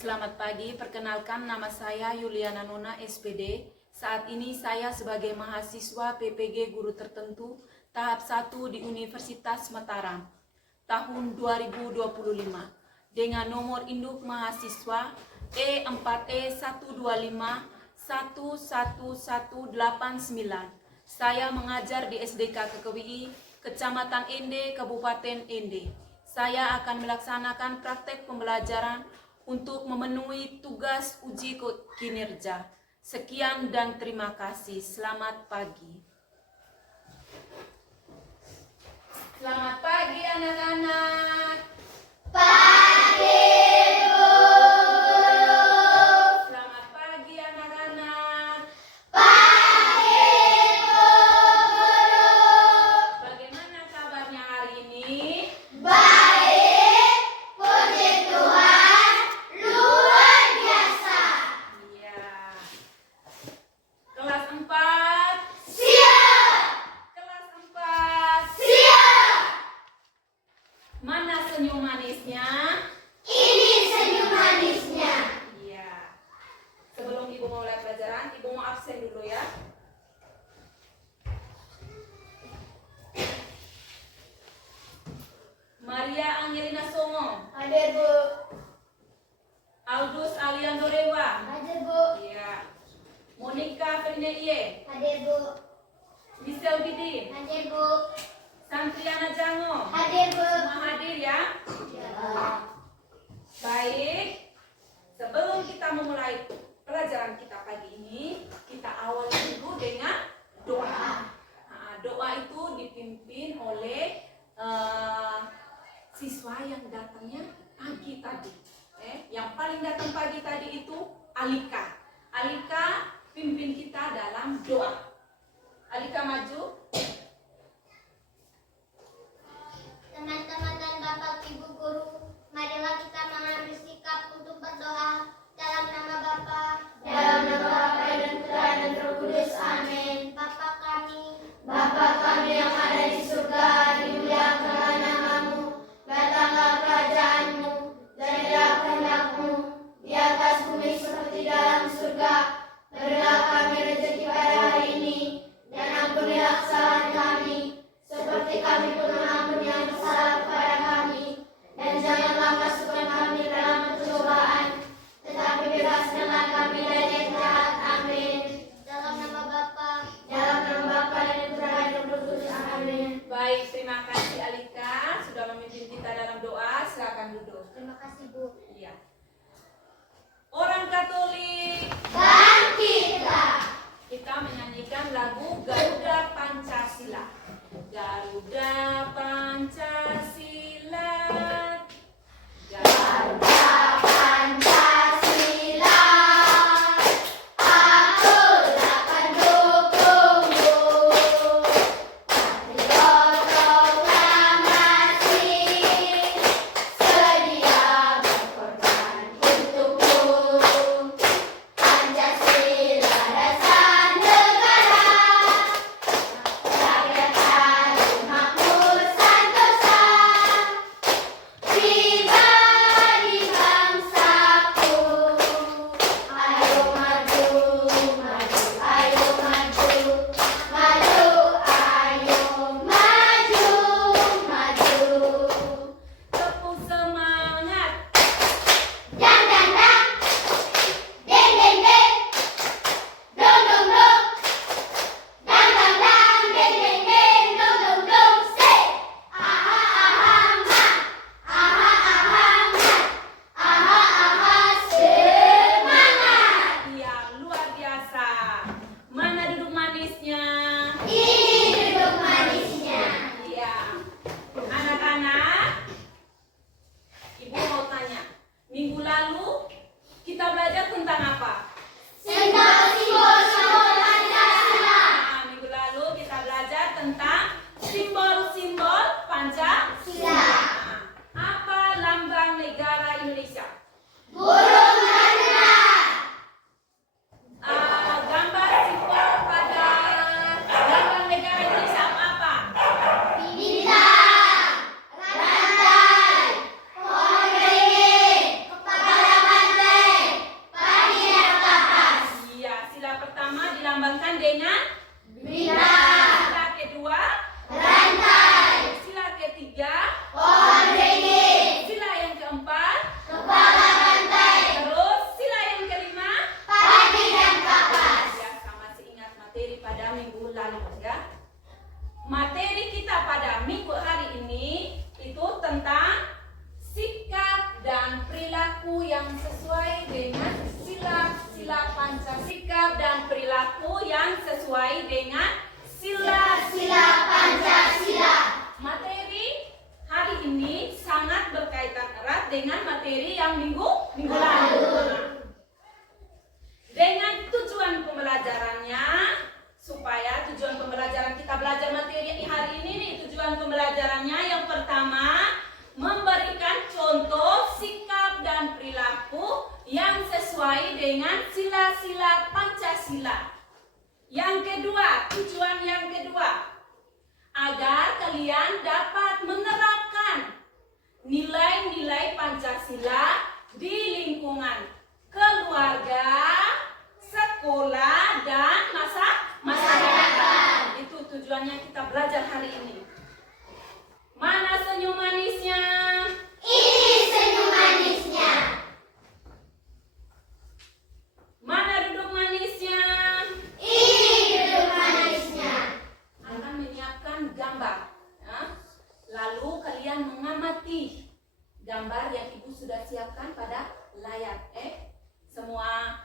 Selamat pagi, perkenalkan nama saya Yuliana Nona SPD. Saat ini saya sebagai mahasiswa PPG Guru Tertentu tahap 1 di Universitas Mataram tahun 2025 dengan nomor induk mahasiswa E4E125111189. Saya mengajar di SDK KKWI, Kecamatan Ende, Kabupaten Ende. Saya akan melaksanakan praktek pembelajaran untuk memenuhi tugas uji kinerja. Sekian dan terima kasih. Selamat pagi. Selamat pagi anak-anak. Pagi, Bu. Selamat pagi anak-anak. Pagi, Bu. Bagaimana kabarnya hari ini? Baik, puji Tuhan, luar biasa. Iya. Kelas 4. Siap, Kelas 4. siap. Mana senyum manisnya? Ini senyum manisnya. Iya. Sebelum Ibu mulai pelajaran, Ibu mau absen dulu ya. Maria Angelina Songo, Hadir, Bu. Aldus Aliando Rewa, Hadir, Bu. iya. Monica Ferneye, Hadir, Bu. Michelle Bidin, Hadir, Bu. Santriana Jango, Hadir, Bu. semua hadir ya. Baik, sebelum kita memulai pelajaran kita pagi ini, kita awali dulu dengan doa. Nah, doa itu dipimpin oleh siswa yang datangnya pagi tadi. Yang paling datang pagi tadi itu Alika. Alika pimpin kita dalam doa. Alika maju. Teman-teman dan Bapak Ibu guru, marilah kita mengambil sikap untuk berdoa dalam nama Bapa, dalam nama Bapa dan Putra dan Roh Kudus. Amin. Bapa kami yang ada di surga, dimuliakanlah namamu, datanglah kerajaanmu, jadilah kehendakmu di atas bumi seperti dalam surga. Berilah kami rezeki pada hari ini, dan ampunilah kesalahan kami, seperti kami pun mengampuni yang bersalah kepada kami. Dan janganlah masukkan kami dalam pencobaan, tetapi bebaskanlah kami dari yang jahat. Amin. Dalam nama Bapa, dan Putra dan Roh Kudus. Amin. Baik, terima kasih Alika sudah memimpin kita dalam doa. Silakan duduk. Terima kasih, Bu. Iya. Orang Katolik, Bangkitlah. kita menyanyikan lagu Garuda Pancasila. Garuda Pancasila. Garuda. Pancasila, akulah pendukungmu. Patriot proklamasi, sedia berkorban untukmu. Pancasila dasar negara, rakyat adil makmur santosa. Pribadi bangsaku, ayo maju, maju, ayo maju, maju, ayo maju, maju. Tepuk semangat. Dang dang dang, deng deng deng, dong dong dong, dang dang dang, deng deng deng, dong dong dong. Say, aha aha ma, aha aha ma, aha aha semangat. Iya, luar biasa. Mana duduk manisnya? Ini duduk manisnya. Iya. Anak-anak, Ibu mau tanya. Minggu lalu kita belajar tentang apa? Simbol-simbol Pancasila. Nah, minggu lalu kita belajar tentang simbol-simbol Pancasila. Sila. Apa lambang negara Indonesia? Burung garuda. Gambar simbol pada lambang negara Indonesia apa? Bintang, rantai, pohon beringin, kepala banteng. perilaku yang sesuai dengan sila-sila Pancasila. Sikap dan perilaku yang sesuai dengan sila-sila Pancasila. Materi hari ini sangat berkaitan erat dengan materi yang minggu lalu. Dengan tujuan pembelajarannya, supaya tujuan pembelajaran kita belajar materi hari ini nih, tujuan pembelajarannya yang pertama memberikan contoh sikap dan perilaku yang sesuai dengan sila-sila Pancasila. Yang kedua, tujuan yang kedua, agar kalian dapat menerapkan nilai-nilai Pancasila di lingkungan keluarga, sekolah, dan masyarakat. Itu tujuannya kita belajar hari ini. Mana senyum manisnya? Ini senyum manisnya. Mana duduk manisnya? Ini duduk manisnya. Akan menyiapkan gambar. Ya. Lalu kalian mengamati gambar yang ibu sudah siapkan pada layar. Semua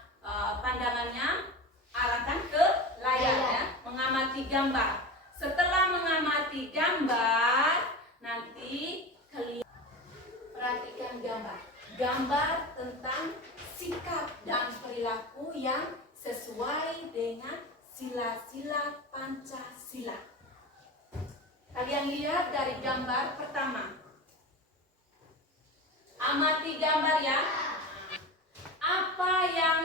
pandangannya arahkan ke layar ya. Mengamati gambar. Setelah mengamati gambar, nanti kalian perhatikan gambar. Gambar tentang sikap dan perilaku yang sesuai dengan sila-sila Pancasila. Kalian lihat dari gambar pertama. Amati gambar ya. Apa yang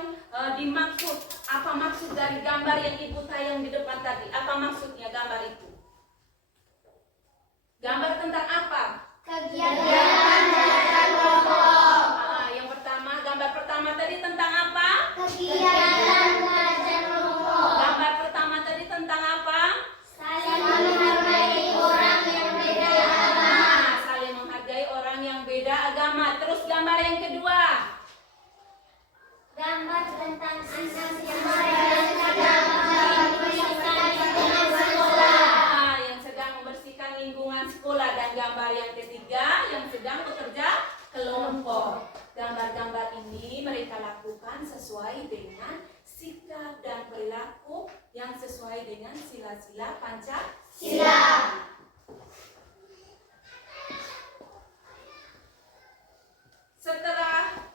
dimaksud? Apa maksud dari gambar yang ibu tayang di depan tadi? Apa maksudnya gambar itu? Gambar tentang apa? Kegiatan belajar kelompok. Yang pertama, gambar pertama tadi tentang apa? Kegiatan belajar kelompok. Gambar pertama tadi tentang apa? Saling menghargai orang yang beda agama. Saling menghargai orang yang beda agama. Terus gambar yang kedua. Gambar tentang anak yang sedang membersihkan lingkungan sekolah. Yang sedang membersihkan lingkungan sekolah. Dan gambar yang ketiga, yang sedang bekerja kelompok. Gambar-gambar ini mereka lakukan sesuai dengan sikap dan perilaku yang sesuai dengan sila-sila Pancasila. Setelah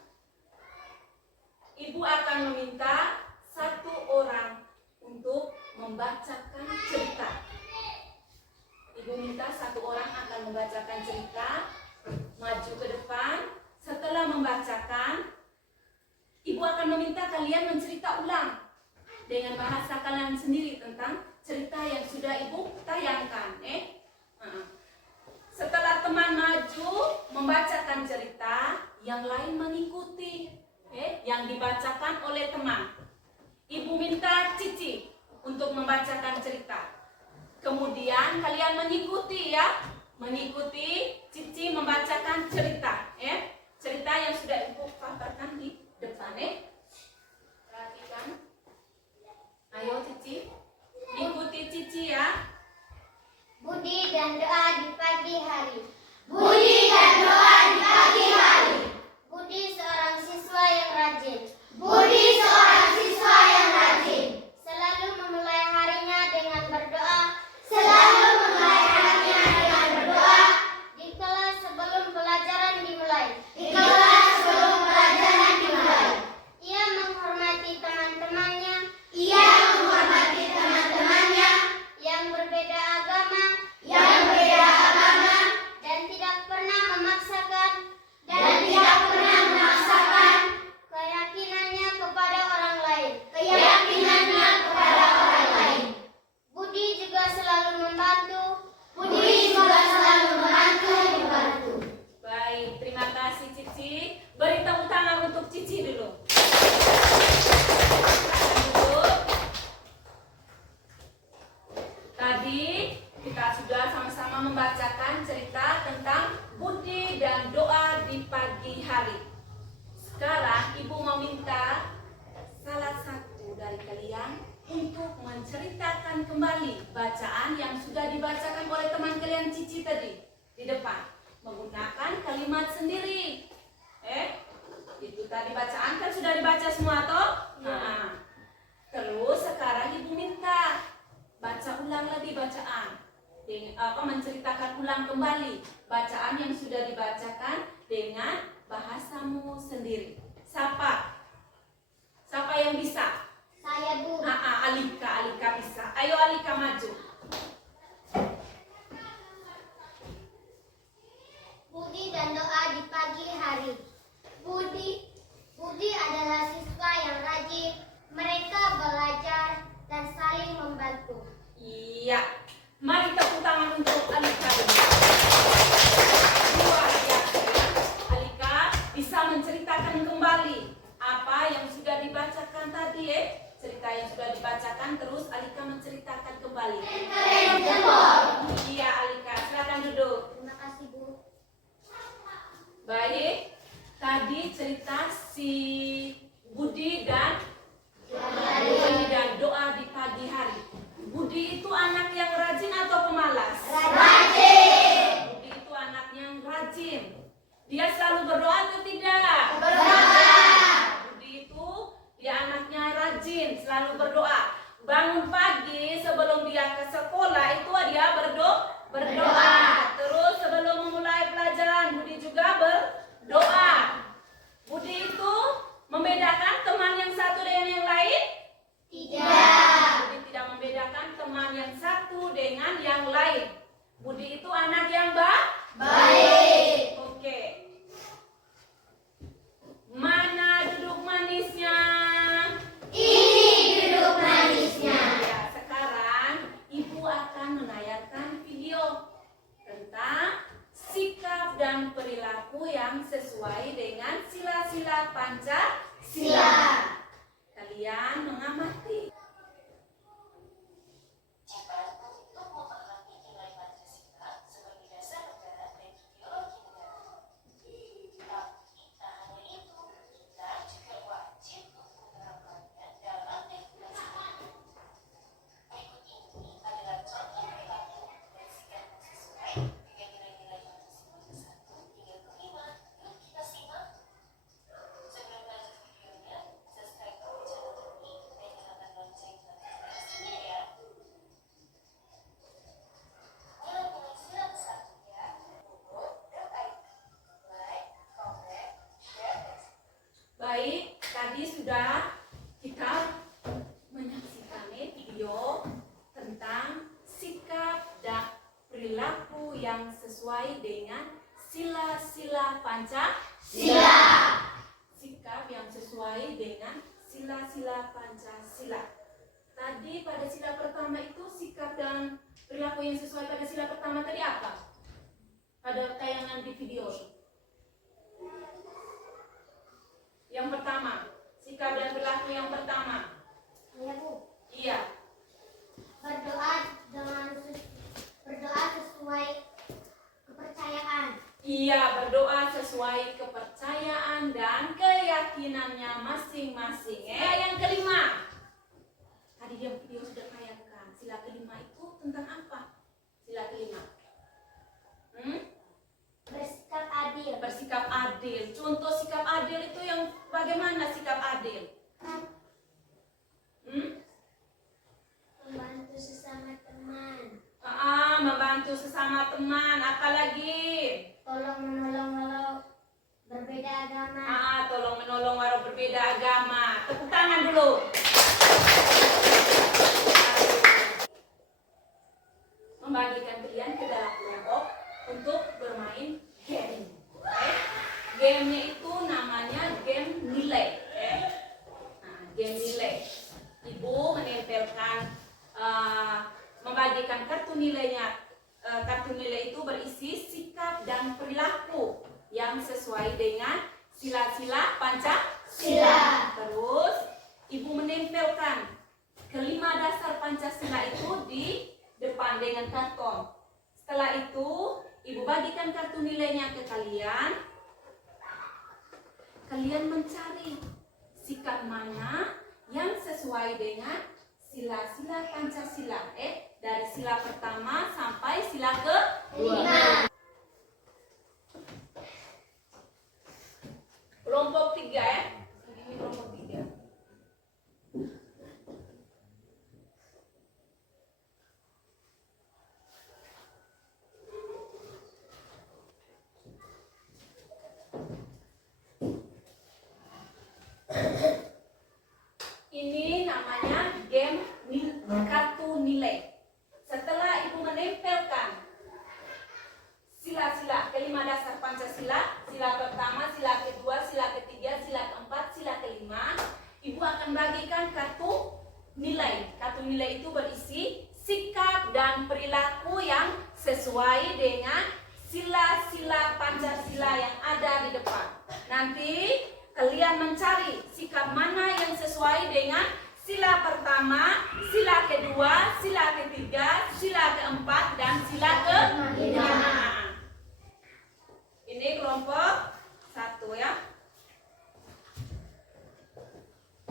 ibu akan meminta satu orang untuk membacakan cerita. Ibu minta satu orang akan membacakan cerita, maju ke depan. Setelah membacakan, ibu akan meminta kalian mencerita ulang dengan bahasa kalian sendiri tentang cerita yang sudah ibu tayangkan. Setelah teman maju membacakan cerita, yang lain mengikuti yang dibacakan oleh teman. Ibu minta Cici untuk membacakan cerita. Kemudian kalian mengikuti ya, mengikuti Cici membacakan cerita. Cerita yang sudah ibu paparkan di depan. Perhatikan. Ayo Cici, ikuti Cici ya. Budi dan doa di pagi hari. Budi dan doa di pagi hari. Budi seorang siswa yang rajin. Budi seorang siswa yang rajin. Selalu memulai harinya dengan berdoa. Selalu memulai harinya dengan berdoa. Di kelas sebelum pelajaran dimulai. Di kelas sebelum pelajaran dimulai. Ia menghormati teman-temannya. Ia menghormati teman-temannya yang berbeda agama. Yang berbeda agama. Dan tidak pernah memaksakan. Dan tidak pernah memaksakan keyakinannya kepada orang lain. Keyakinannya kepada orang lain. Budi juga selalu membantu. Budi juga selalu membantu. Baik, terima kasih Cici. Beri tepuk tangan untuk Cici dulu. Duduk. Tadi kita sudah sama-sama membacakan cerita tentang budi dan doa di pagi hari. Sekarang ibu mau minta salah satu dari kalian untuk menceritakan kembali bacaan yang sudah dibacakan oleh teman kalian Cici tadi di depan, menggunakan kalimat sendiri. semua toh? Nah, terus sekarang ibu minta baca ulang lagi bacaan. Menceritakan ulang kembali bacaan yang sudah dibacakan dengan bahasamu sendiri. Siapa yang bisa? Saya, Bu. Alika bisa. Ayo Alika maju. Budi dan doa di pagi hari. Budi adalah siswa yang rajin. Mereka belajar dan saling membantu. Iya. Mari tepuk tangan untuk Alika. Luar biasa ya. Alika bisa menceritakan kembali apa yang sudah dibacakan tadi cerita yang sudah dibacakan, terus Alika menceritakan kembali. Iya Alika, silakan duduk. Terima kasih, Bu. Baik, tadi cerita si Budi dan doa di pagi hari. Budi itu anak yang rajin atau pemalas? Rajin. Budi itu anak yang rajin. Dia selalu berdoa atau tidak? Berdoa. Budi itu dia anaknya rajin, selalu berdoa. Bangun pagi sebelum dia ke sekolah itu dia berdoa. Terus sebelum memulai pelajaran Budi juga berdoa. Budi itu membedakan teman yang satu dengan yang lain? Tidak. Budi tidak membedakan teman yang satu dengan yang lain. Budi itu anak yang baik. Oke. Mana duduk manisnya? Ini duduk manisnya. Ya, sekarang Ibu akan menayangkan video tentang sikap dan perilaku yang sesuai dengan sila-sila Pancasila. Kalian mengamati. Untuk memahami nilai Pancasila sebagai dasar negara dan ideologi negara. Tapi tak hanya itu, kita juga wajib untuk menerapkannya dalam kehidupan sehari-hari. Berikut ini adalah contoh perilaku dan sikap yang sesuai dengan nilai-nilai Pancasila ke-1 hingga ke-5. Yuk kita simak. Sebelum lanjut videonya, subscribe dulu channel ini dan nyalakan lonceng notifikasinya ya. Mulai dengan sila ke-1 ya. Google.id. Like, comment, share, dan Baik, tadi sudah kita menyaksikan video tentang sikap dan perilaku yang sesuai dengan sila-sila Pancasila. Sikap yang sesuai dengan sila-sila Pancasila. Tadi pada sila pertama itu sikap dan perilaku yang sesuai pada sila pertama tadi apa? Pada tayangan di video. Yang pertama, sikap dan perilaku yang pertama. Iya, Bu. Iya. Berdoa sesuai kepercayaan. Iya, berdoa sesuai kepercayaan dan keyakinannya masing-masing. Yang kelima. Tadi yang video sudah tayangkan. Sila kelima itu tentang apa? Sila kelima. Bersikap adil. Bersikap adil. Contoh sikap adil itu yang bagaimana sikap adil? Membantu sesama teman. Membantu sesama teman. Apalagi? Tolong menolong walau berbeda agama. Tolong menolong walau berbeda agama. Tepuk tangan dulu. Membagikan pilihan ke dalam kelompok untuk bermain game. Gamenya itu namanya game nilai. Game nilai. Ibu menempelkan, membagikan kartu nilainya. Kartu nilai itu berisi sikap dan perilaku yang sesuai dengan sila-sila Pancasila. Terus ibu menempelkan kelima dasar Pancasila itu di depan dengan karton. Setelah itu ibu bagikan kartu nilainya ke kalian. Kalian mencari sikap mana yang sesuai dengan sila-sila Pancasila. Dari sila pertama sampai sila ke-5. Kelompok 3 Ini kelompok 3. sesuai dengan sila-sila Pancasila yang ada di depan. Nanti kalian mencari sikap mana yang sesuai dengan sila pertama, sila kedua, sila ketiga, sila keempat, dan sila kelima. Ini kelompok 1 ya.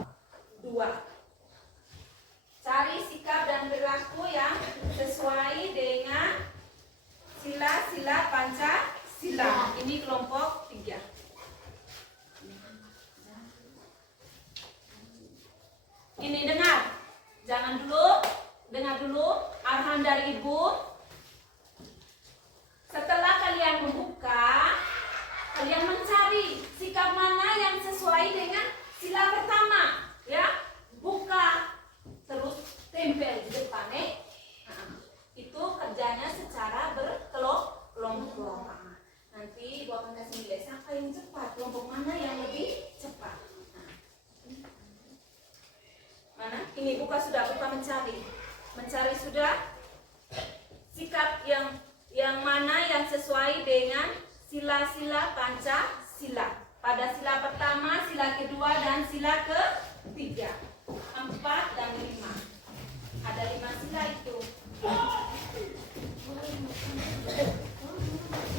2. Cari sikap dan perilaku yang sesuai dengan sila-sila Pancasila. Ini kelompok 3. Ini dengar dulu arahan dari Ibu. Setelah kalian membuka, kalian mencari sikap mana yang sesuai dengan sila pertama, ya. Buka, terus tempel di depan, Itu kerjanya secara berkelompok. Nanti Ibu akan kasih nilai siapa yang cepat, kelompok mana yang lebih cepat. Mana? Ini buka mencari sudah sikap yang mana yang sesuai dengan sila-sila Pancasila. Pada sila pertama, sila kedua, dan sila ketiga, 4 dan 5. Ada 5 sila itu.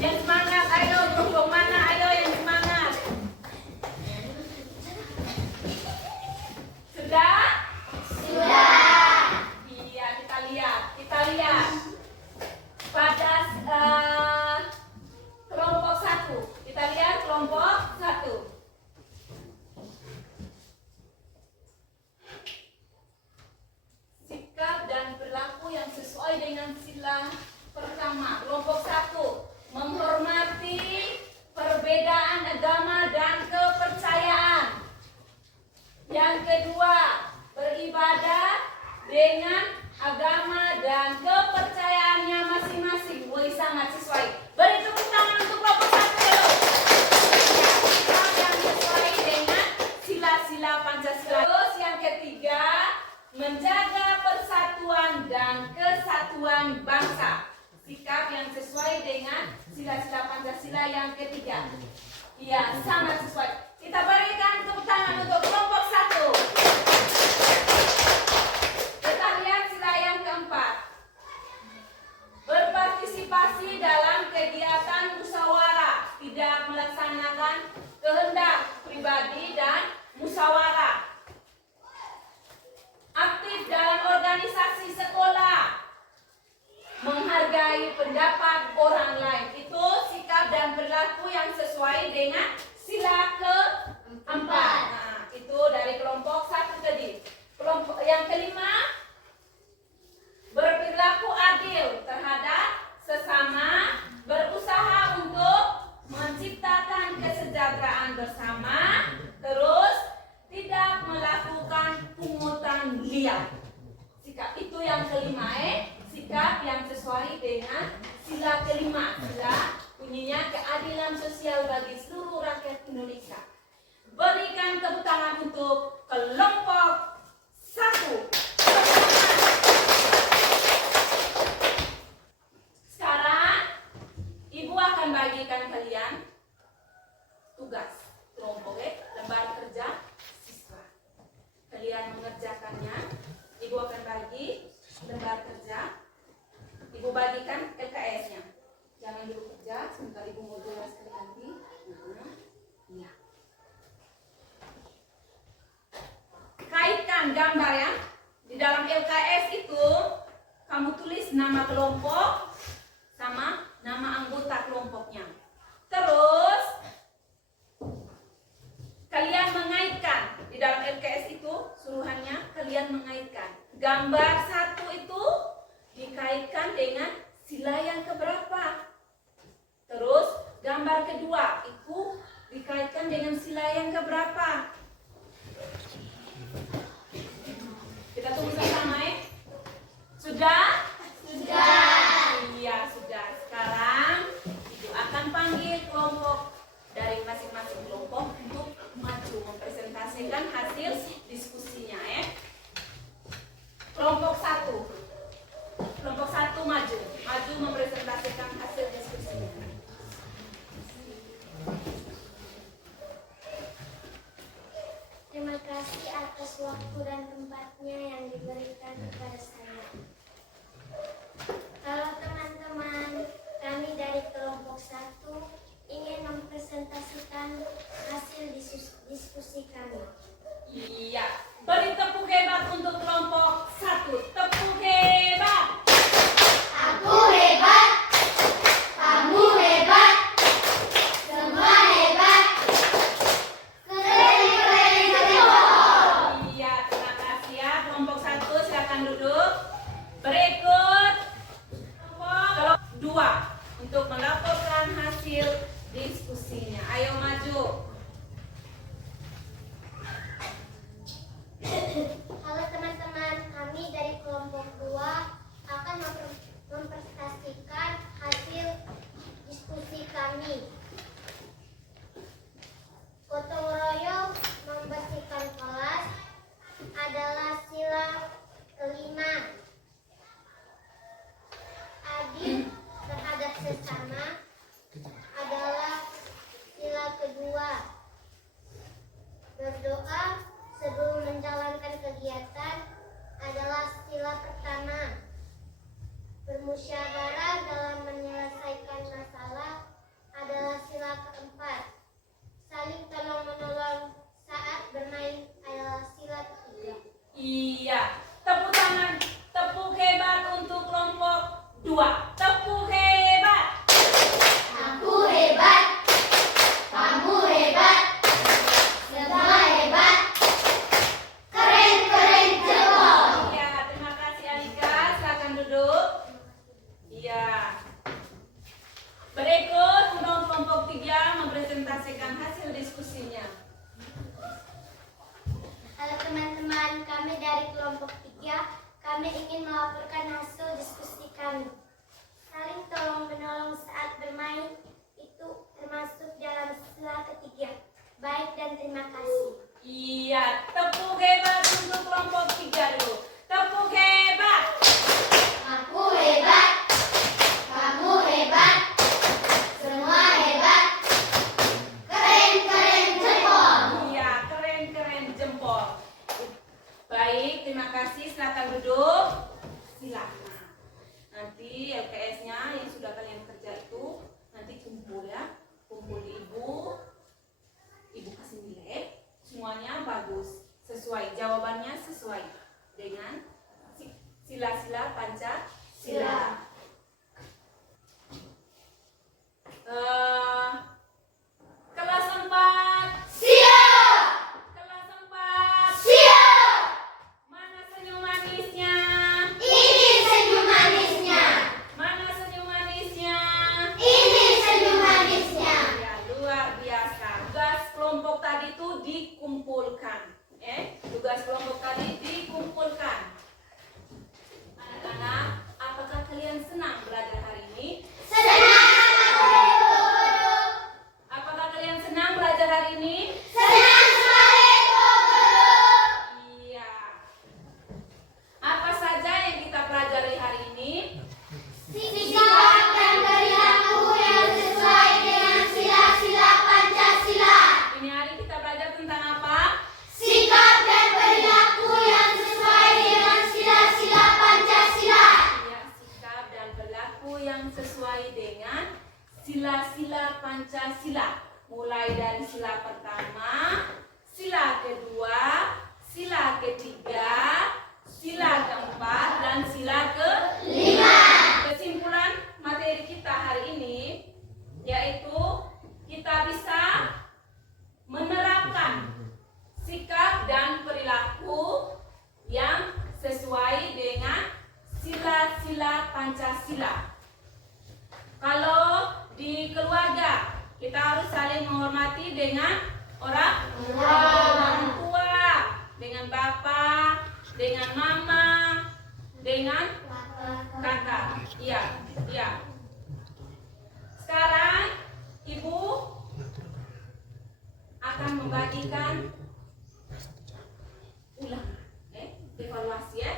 Yang semangat, ayo kelompok mana? Ayo yang semangat. Sudah? Iya, kita lihat. Pada kelompok 1. Kita lihat kelompok 1. Sikap dan perilaku yang sesuai dengan sila pertama. Kelompok 1. Menghormati perbedaan agama dan kepercayaan. Yang kedua, beribadah dengan agama dan kepercayaannya masing-masing. Woi, sangat sesuai. Beri tepuk tangan untuk kelompok 1 dulu. Sikap yang sesuai dengan sila-sila Pancasila. Terus yang ketiga, menjaga persatuan dan kesatuan bangsa. Sikap yang sesuai dengan sila-sila Pancasila yang ketiga. Iya, sangat sesuai. Kita berikan tepuk tangan untuk kelompok 1. Kita lihat sila yang keempat. Berpartisipasi dalam kegiatan musyawarah, tidak melaksanakan kehendak pribadi dan musyawarah. Aktif dalam organisasi sekolah, menghargai pendapat orang lain. Itu sikap dan perilaku yang sesuai dengan sila keempat. Nah, itu dari kelompok 1 tadi. Kelompok yang kelima, berperilaku adil terhadap sesama, berusaha untuk menciptakan kesejahteraan bersama, terus tidak melakukan pungutan liar. Sikap itu yang kelima, sikap yang sesuai dengan sila kelima. Sila bunyinya keadilan sosial bagi seluruh rakyat Indonesia. Berikan tepuk tangan untuk kelompok 1. Sekarang Ibu akan bagikan kalian tugas kelompok, lembar kerja siswa. Kalian mengerjakannya. Ibu akan bagi lembar kerja. Ibu bagikan LKS-nya. Jangan dulu kerja, sebentar Ibu mau jelaskan nanti. Iya. Kaitkan gambar ya. Di dalam LKS itu kamu tulis nama kelompok sama nama anggota kelompoknya. Terus kalian mengaitkan di dalam LKS itu suruhannya kalian mengaitkan gambar 1 itu dikaitkan dengan sila yang keberapa. Terus gambar kedua itu dikaitkan dengan sila yang keberapa. Kita tunggu sama Sudah? Iya, sudah. Sekarang Ibu akan panggil kelompok dari masing-masing kelompok untuk maju mempresentasikan hasil diskusinya Kelompok 1 maju mempresentasikan Iya. Beri tepuk hebat untuk kelompok 1. Tepuk hebat. Aku hebat, kamu hebat, semua hebat. Keren, keren, keren. Iya, terima kasih ya. Kelompok 1 silakan duduk. Berikut kelompok 2 untuk melaporkan hasil diskusinya. Ayo maju. Halo teman-teman, kami dari kelompok 2 akan mempresentasikan hasil diskusi kami. Gotong royong membersihkan kelas adalah sila kelima. Adil terhadap sesama adalah sila kedua. Berdoa sebelum menjalankan kegiatan adalah sila pertama. Bermusyawarah dalam menyelesaikan masalah adalah sila keempat. Saling tolong-menolong saat bermain adalah sila ketiga. Iya. Tepuk tangan, tepuk hebat untuk kelompok 2. Tepuk hebat. Aku hebat, kamu hebat, semua hebat. Keren, keren, jempol. Iya, terima kasih Alika. Silakan duduk. Iya. Berikut untuk kelompok 3 mempresentasikan hasil diskusinya. Halo teman-teman, kami dari kelompok 3, kami ingin melaporkan hasil diskusi kami. Saling tolong-menolong saat bermain itu termasuk dalam sila ketiga. Baik dan terima kasih. Iya, tepuk hebat untuk kelompok 3 dulu. Tepuk hebat. Aku hebat, kamu hebat, semua hebat. Keren, keren, jempol. Iya, keren-keren jempol. Baik, terima kasih. Silakan duduk. Silakan. Nanti LKS-nya yang sudah kalian kerja itu nanti kumpul ya. Kumpul ibu. Ibu kasih nilai. Semuanya bagus. Sesuai. Jawabannya sesuai dengan sila-sila Pancasila. Kelas 4. Siap, Kelas 4. siap. Mana senyum manisnya? Ini senyum manisnya, Mana senyum manisnya? ini senyum manisnya. Ya, luar biasa. Tugas kelompok tadi itu dikumpulkan. Tugas kelompok tadi dikumpulkan. Anak-anak, apakah kalian senang belajar hari ini? Apakah kalian senang belajar hari ini? Iya. Apa saja yang kita pelajari hari ini? Sikap dan perilaku yang sesuai dengan sila-sila Pancasila. Ini hari kita belajar tentang apa? Sikap dan perilaku yang sesuai dengan sila-sila Pancasila. Ya, sikap dan perilaku yang sesuai dengan sila-sila Pancasila. Mulai dari sila pertama, sila kedua, sila ketiga, sila keempat, dan sila kelima. Kesimpulan materi kita hari ini yaitu kita bisa menerapkan sikap dan perilaku yang sesuai dengan sila-sila Pancasila. Kalau di keluarga kita harus saling menghormati dengan orang tua, dengan bapak, dengan mama, dengan kakak. Iya, iya. Sekarang ibu akan membagikan ulangan, evaluasi ya.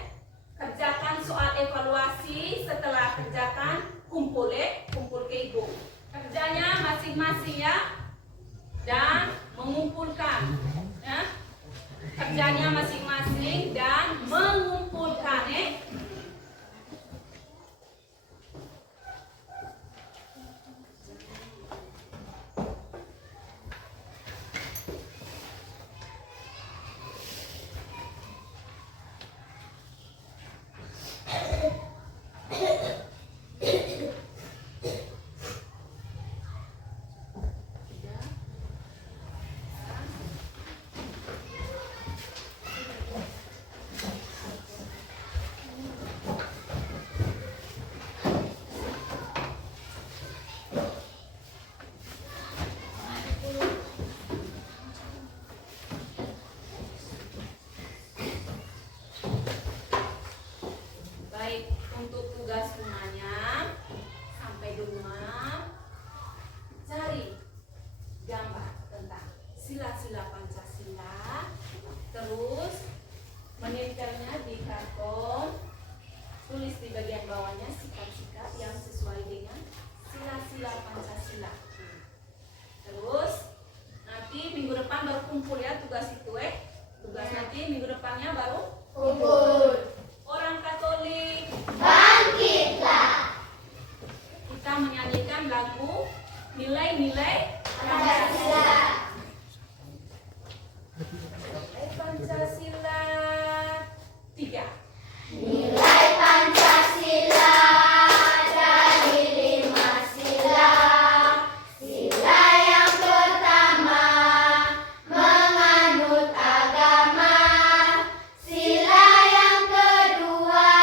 Kerjakan soal evaluasi, setelah kerjakan kumpul ke ibu. Kerjanya masing-masing ya, dan mengumpulkan ya. Kerjanya masing-masing dan mengumpulkan sila-sila Pancasila. Terus menempelnya di karton, tulis di bagian bawahnya sikap-sikap yang sesuai dengan sila-sila Pancasila. Terus nanti minggu depan baru kumpul ya tugas itu tugas nanti minggu depannya baru Kumpul. orang Katolik. Bangkitlah. Kita menyanyikan lagu nilai-nilai Pancasila. Pancasila 3. Nilai Pancasila dari 5 sila. Sila yang pertama, menganut agama. Sila yang kedua,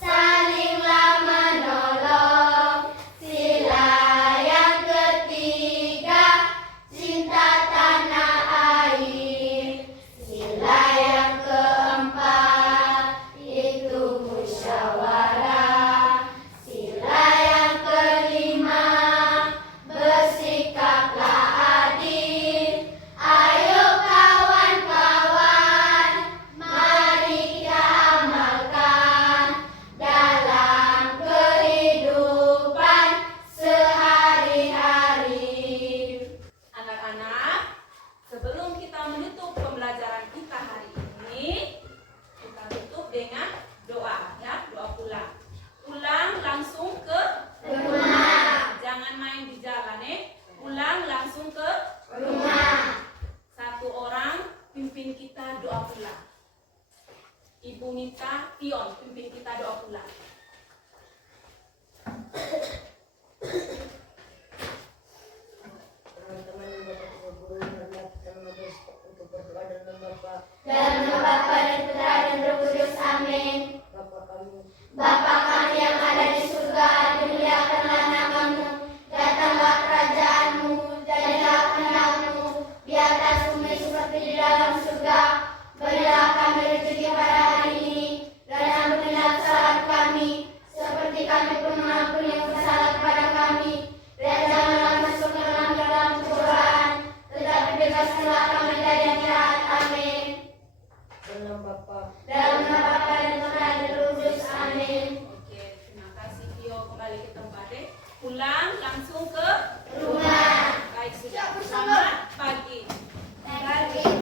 salinglah menolong. Sila yang ketiga, cinta tanah air. Sila yang keempat, itu musyawarah. Sila yang kelima, bersikaplah adil. Ayo kawan-kawan, mari kita amalkan dalam kehidupan sehari-hari. Anak-anak, sebelum kita menutup pembelajaran kita hari ini, kita tutup dengan doa ya, doa pulang. Pulang langsung ke Rumah. Jangan main di jalan Pulang langsung ke Rumah. satu orang pimpin kita doa pulang. Ibu minta pion pimpin kita doa pulang. Teman-teman yang Bapak Ibu guru hormat kita mengambil untuk berdoa dan Bapak Dalam nama Bapa dan Putra dan Roh Kudus. Amin. Bapak kami Bapa kami yang ada di surga, dimuliakanlah namamu. Datanglah kerajaanmu, jadilah kehendak-mu di atas bumi seperti di dalam surga. Berilah kami rezeki pada hari ini, dan ampunilah kesalahan kami, seperti kami pun mengampuni yang bersalah kepada kami. Dan janganlah masuk ke dalam cobaan, tetapi bebaskanlah kami dari yang jahat. Amin. dalam Bapak Dalam nama Bapa dan Putra dan Roh Kudus. Amin. Oke, terima kasih Tio, kembali ke tempat Pulang langsung ke Rumah. baik sudah bersama